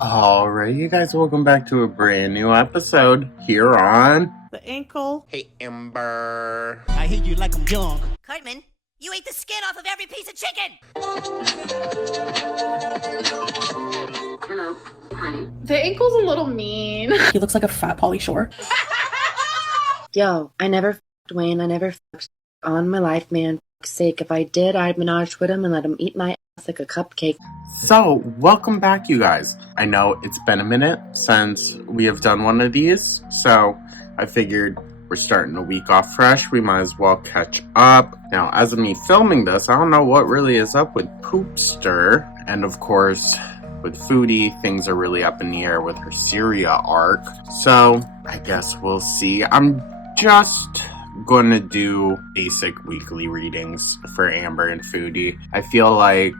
Alright, you guys, welcome back to a brand new episode here on The ankle. Hey Amber. I hate you like I'm young. Cartman, you ate the skin off of every piece of chicken! Hello, honey. The ankle's a little mean. He looks like a fat Pauly Shore. Yo, I never f***ed Wayne. I never f***ed on my life, man. For sake, if I did, I'd menage with him and let him eat my ass like a cupcake. So, welcome back, you guys. I know it's been a minute since we have done one of these, so I figured we're starting the week off fresh. We might as well catch up. Now, as of me filming this, I don't know what really is up with Poopster, and of course, with Foodie, things are really up in the air with her Syria arc. So, I guess we'll see. I'm just gonna do basic weekly readings for Amber and Foodie. I feel like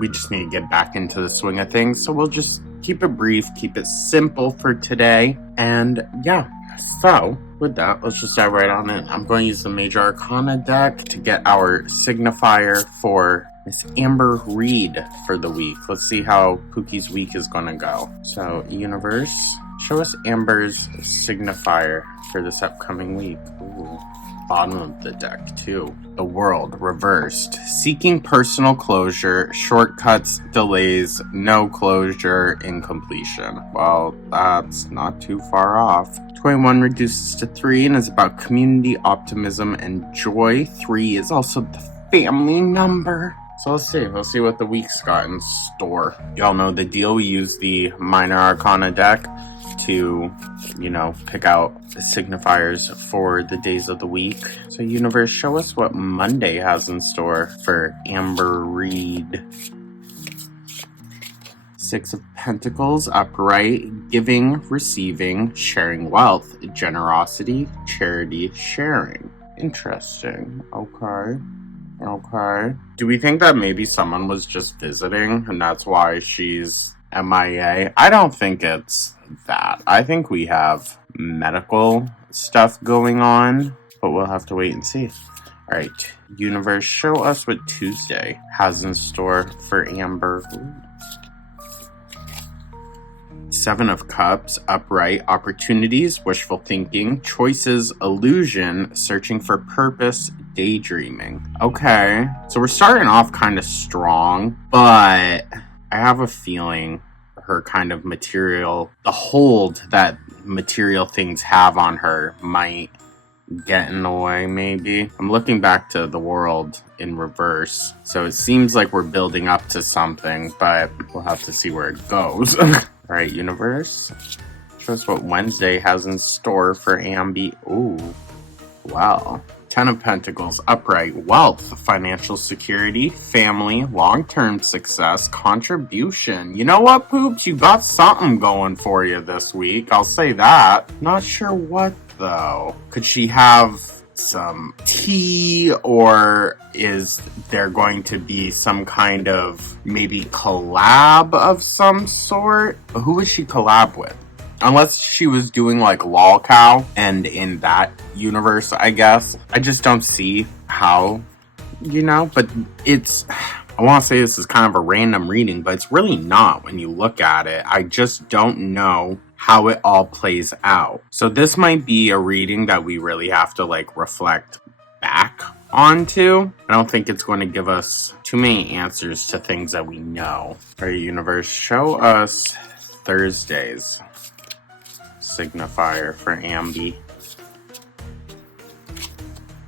we just need to get back into the swing of things, so we'll just keep it brief, keep it simple for today, and yeah. So, with that, let's just dive right on in. I'm going to use the Major Arcana deck to get our signifier for Miss Amber Reed for the week. Let's see how Pookie's week is going to go. So, Universe, show us Amber's signifier for this upcoming week. Ooh. Bottom of the deck, too. The World, reversed. Seeking personal closure, shortcuts, delays, no closure, incompletion. Well, that's not too far off. 21 reduces to 3 and is about community, optimism, and joy. 3 is also the family number. So let's see what the week's got in store. Y'all know the deal. We use the Minor Arcana deck to, pick out signifiers for the days of the week. So Universe, show us what Monday has in store for Amber Reed. 6 of Pentacles, upright, giving, receiving, sharing wealth, generosity, charity, sharing. Interesting. Okay. Do we think that maybe someone was just visiting and that's why she's MIA? I don't think it's that. I think we have medical stuff going on, but we'll have to wait and see. Alright, Universe, show us what Tuesday has in store for Amber. Ooh. 7 of Cups, upright, opportunities, wishful thinking, choices, illusion, searching for purpose, daydreaming. Okay, so we're starting off kind of strong, but I have a feeling her kind of material, the hold that material things have on her might get in the way, maybe. I'm looking back to the World in reverse, so it seems like we're building up to something, but we'll have to see where it goes. Alright, Universe, show us what Wednesday has in store for Ambi. Ooh, wow. 10 of Pentacles, upright, wealth, financial security, family, long-term success, contribution. You know what, Poops? You got something going for you this week, I'll say that. Not sure what, though. Could she have some tea, or is there going to be some kind of maybe collab of some sort? Who would she collab with? Unless she was doing like LOLcow, and in that universe, I guess. I just don't see how, but it's, I want to say this is kind of a random reading, but it's really not when you look at it. I just don't know how it all plays out. So this might be a reading that we really have to reflect back onto. I don't think it's going to give us too many answers to things that we know. All right, Universe, show us Thursday's signifier for Ambi.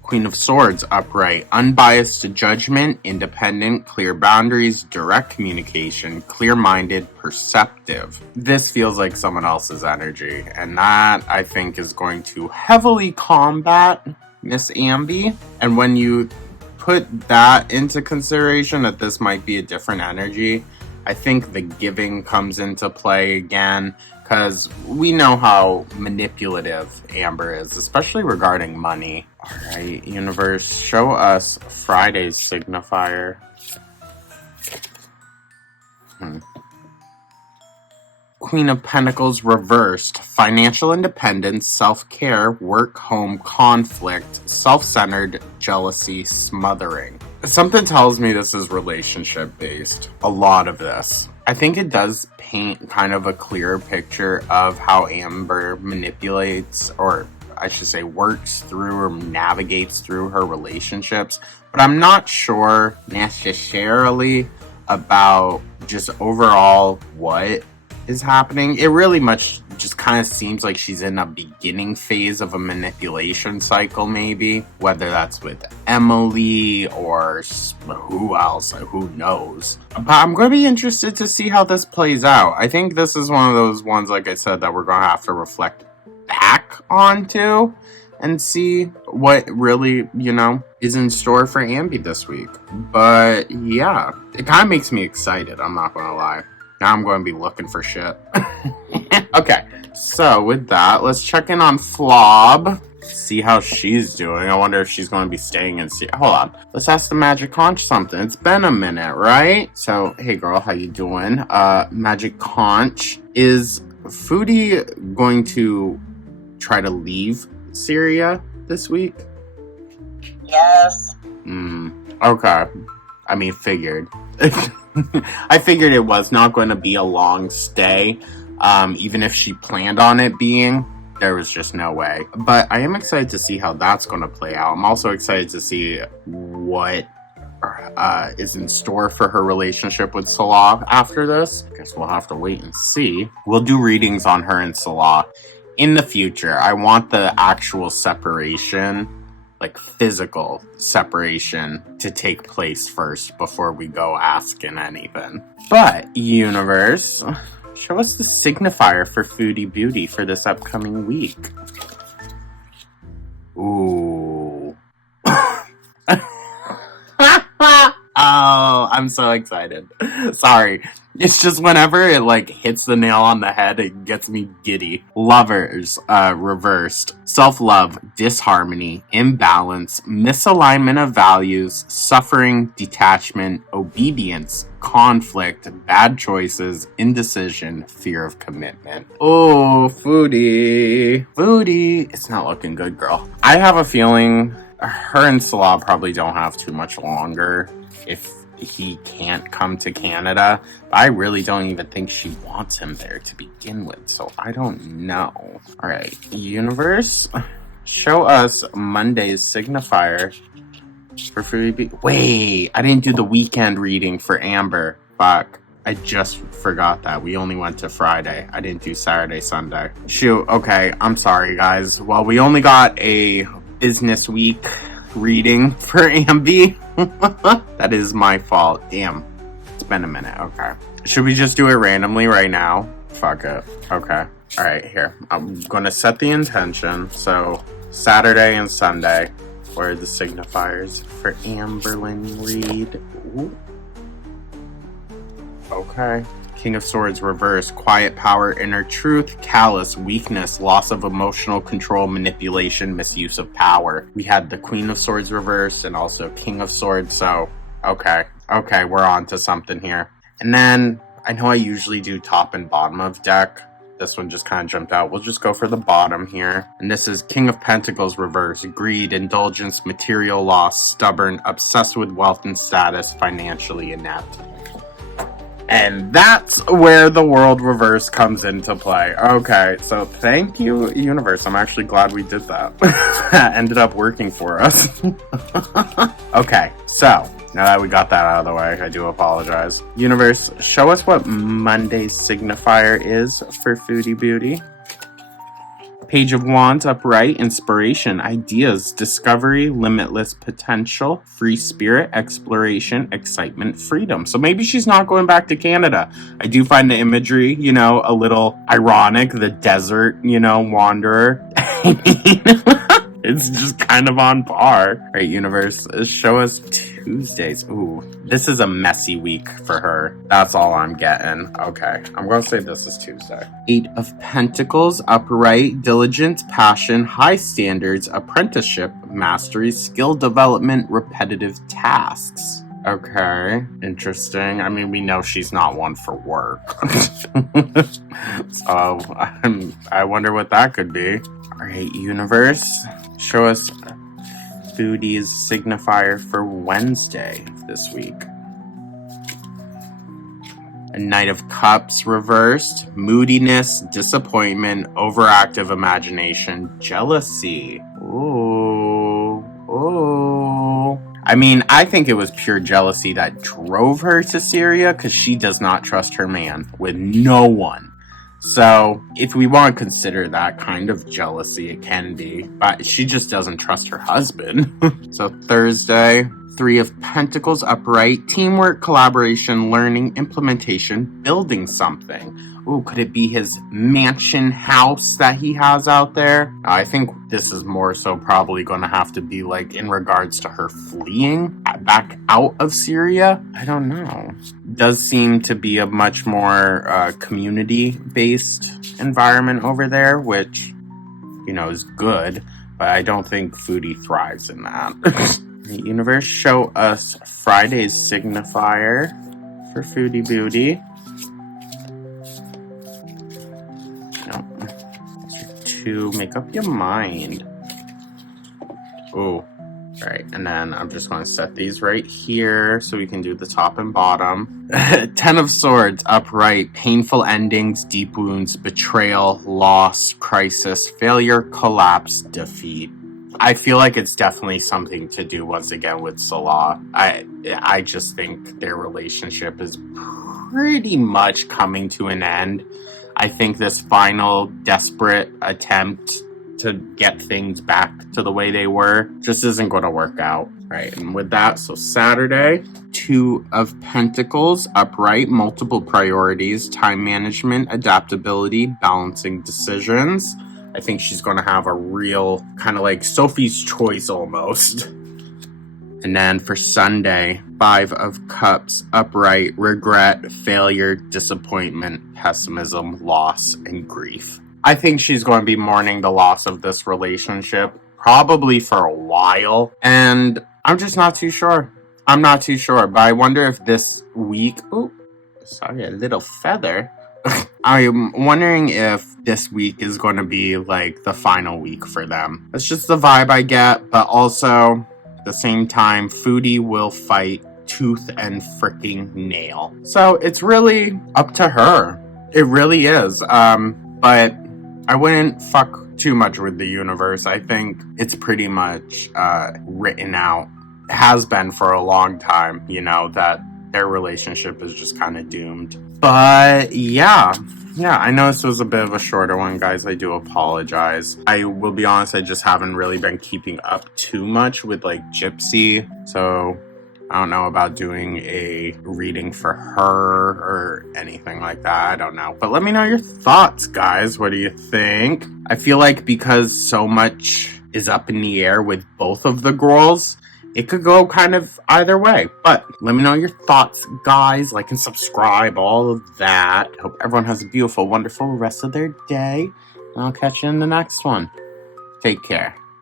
Queen of Swords, upright, unbiased judgment, independent, clear boundaries, direct communication, clear-minded, perceptive. This feels like someone else's energy, and that, I think, is going to heavily combat Miss Ambi. And when you put that into consideration, that this might be a different energy, I think the giving comes into play again, because we know how manipulative Amber is, especially regarding money. Alright, Universe, show us Friday's signifier. Queen of Pentacles reversed. Financial independence, self-care, work-home conflict, self-centered, jealousy, smothering. Something tells me this is relationship-based. A lot of this. I think it does paint kind of a clearer picture of how Amber manipulates, or I should say works through or navigates through her relationships. But I'm not sure necessarily about just overall what is happening. It really much just kind of seems like she's in a beginning phase of a manipulation cycle, maybe. Whether that's with Emily or who else, who knows. But I'm going to be interested to see how this plays out. I think this is one of those ones, like I said, that we're going to have to reflect back onto and see what really, is in store for Ambi this week. But yeah, it kind of makes me excited, I'm not going to lie. Now I'm going to be looking for shit. Okay, so with that, let's check in on Flob. See how she's doing. I wonder if she's going to be staying in. Hold on. Let's ask the Magic Conch something. It's been a minute, right? So, hey girl, how you doing? Magic Conch, is Foodie going to try to leave Syria this week? Yes. Okay. I mean, figured. I figured it was not going to be a long stay. Even if she planned on it being, there was just no way. But I am excited to see how that's going to play out. I'm also excited to see what is in store for her relationship with Salah after this. Guess we'll have to wait and see. We'll do readings on her and Salah in the future. I want the actual separation, like physical separation, to take place first before we go asking anything. But universe, show us the signifier for Foodie Beauty for this upcoming week. Ooh. Oh, I'm so excited. Sorry. It's just whenever it hits the nail on the head, it gets me giddy. Lovers, reversed. Self-love, disharmony, imbalance, misalignment of values, suffering, detachment, obedience, conflict, bad choices, indecision, fear of commitment. Oh, Foodie. Foodie. It's not looking good, girl. I have a feeling her and Salah probably don't have too much longer if he can't come to Canada. I really don't even think she wants him there to begin with, so I don't know. Alright, universe, show us Monday's signifier for Foodie. Wait, I didn't do the weekend reading for Amber. Fuck. I just forgot that. We only went to Friday. I didn't do Saturday, Sunday. Shoot, okay, I'm sorry, guys. Well, we only got a business week reading for Ambi. That is my fault. Damn. It's been a minute. Okay. Should we just do it randomly right now? Fuck it. Okay. Alright, here. I'm gonna set the intention. So, Saturday and Sunday were the signifiers for Amberlyn Reed. Ooh. Okay. King of Swords reverse, quiet power, inner truth, callous, weakness, loss of emotional control, manipulation, misuse of power. We had the Queen of Swords reverse and also King of Swords, so okay, we're on to something here. And then, I know I usually do top and bottom of deck. This one just kind of jumped out. We'll just go for the bottom here. And this is King of Pentacles reverse, greed, indulgence, material loss, stubborn, obsessed with wealth and status, financially inept. And that's where the world reverse comes into play. Okay, so thank you, universe. I'm actually glad we did that. That ended up working for us. Okay, so now that we got that out of the way, I do apologize. Universe, show us what Monday's signifier is for Foodie Beauty. Page of Wands, upright, inspiration, ideas, discovery, limitless potential, free spirit, exploration, excitement, freedom. So maybe she's not going back to Canada. I do find the imagery, a little ironic. The desert, wanderer. It's just kind of on par. All right, universe, show us Tuesdays. Ooh, this is a messy week for her. That's all I'm getting. Okay, I'm going to say this is Tuesday. 8 of Pentacles, upright, diligence, passion, high standards, apprenticeship, mastery, skill development, repetitive tasks. Okay, interesting. I mean, we know she's not one for work. So, I wonder what that could be. Alright, universe, show us Foodie's signifier for Wednesday this week. A Knight of Cups reversed. Moodiness, disappointment, overactive imagination, jealousy. Ooh. I mean, I think it was pure jealousy that drove her to Syria because she does not trust her man with no one. So, if we want to consider that kind of jealousy, it can be. But she just doesn't trust her husband. So, Thursday, Three of Pentacles upright. Teamwork, collaboration, learning, implementation, building something. Ooh, could it be his mansion house that he has out there? I think this is more so probably going to have to be like in regards to her fleeing back out of Syria. I don't know. Does seem to be a much more community-based environment over there, which, you know, is good, but I don't think Foodie thrives in that. The universe show us Friday's signifier for Foodie Booty. To make up your mind. Oh, all right. And then I'm just going to set these right here so we can do the top and bottom. 10 of Swords upright. Painful endings, deep wounds, betrayal, loss, crisis, failure, collapse, defeat. I feel like it's definitely something to do once again with Salah. I just think their relationship is pretty much coming to an end. I think this final desperate attempt to get things back to the way they were just isn't going to work out. Right, and with that, so Saturday, Two of Pentacles upright, multiple priorities, time management, adaptability, balancing decisions. I think she's going to have a real kind of like Sophie's Choice almost. And then for Sunday, Five of Cups, upright, regret, failure, disappointment, pessimism, loss, and grief. I think she's going to be mourning the loss of this relationship, probably for a while. And I'm just not too sure. I'm not too sure, but I wonder if this week... Oh, sorry, a little feather. I'm wondering if this week is going to be like the final week for them. That's just the vibe I get, but also... At the same time, Foodie will fight tooth and freaking nail. So it's really up to her. It really is. But I wouldn't fuck too much with the universe. I think it's pretty much written out. It has been for a long time, you know, that their relationship is just kind of doomed. But yeah, I know this was a bit of a shorter one, guys. I do apologize. I will be honest, I just haven't really been keeping up too much with like Gypsy. So I don't know about doing a reading for her or anything like that. I don't know. But let me know your thoughts, guys. What do you think? I feel like because so much is up in the air with both of the girls, it could go kind of either way. But let me know your thoughts, guys. Like and subscribe, all of that. Hope everyone has a beautiful, wonderful rest of their day. And I'll catch you in the next one. Take care.